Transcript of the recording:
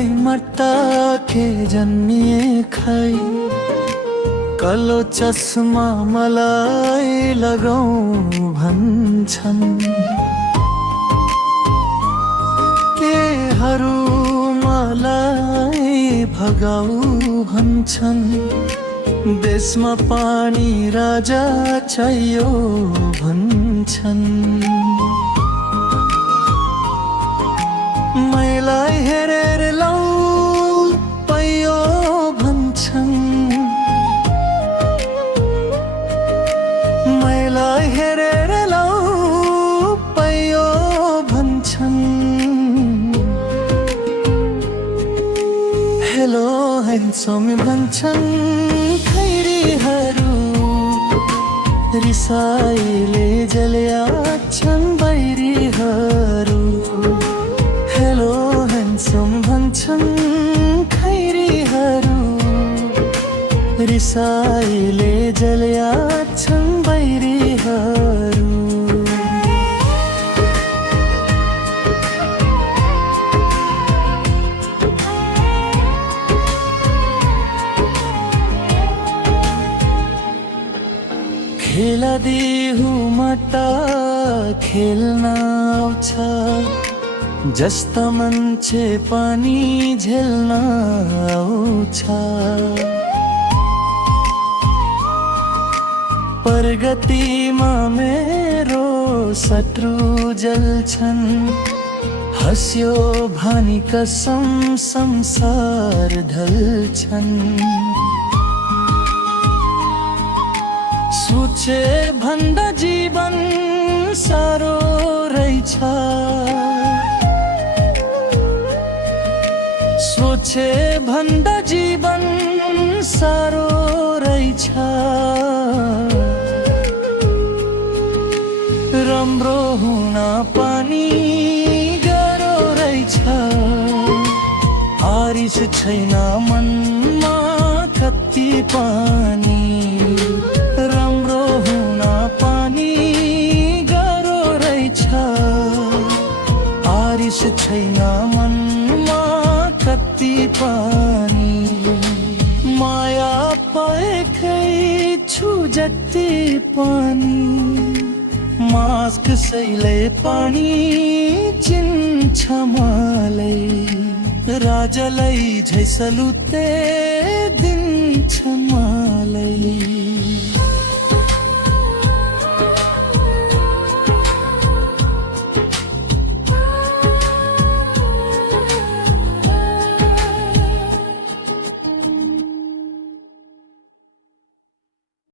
मलाई मट्टा के जन्मिए खै कालो चस्मा मलाई लगाऊ भन्छन् केहरू मलाई भगाऊ भन्छन् देशमा पानी राजा चाहियो भन्छन् मैलाई हेरेर लौ पाइयो भन्छन् मैलाई हेरेर लौ पाइयो भन्छन् हेलो ह्यान्डसम भन्छन् खैरीहरू रिसाइले जल्याछन् बैरीहरू हेलो ह्यान्डसम भन्छन् खैरीहरू रिसाइले जल्याछन् बैरीहरू खेला दिहु मट्टा खेल्न आउँछ जस्ता मान्छे पनि झेल्न आउँछ प्रगतिमा मेरो शत्रु जल्छन् हस्यो भनी कसम संसार ढल्छन् सोचे भन्दा जीवन साह्रो रहेछ सोचे भन्दा जीवन साह्रो रहेछ राम्रो हुन पनि गाह्रो रहेछ हारिस छैन मनमा कति पनि राम्रो हुन पनि गाह्रो रहेछ हारिस छैन मनमा कति पनि माया पाएकै छु जति पनि मास्क सैले पनि चिन्छ मलाई राजालाई झै सलुते दिन्छ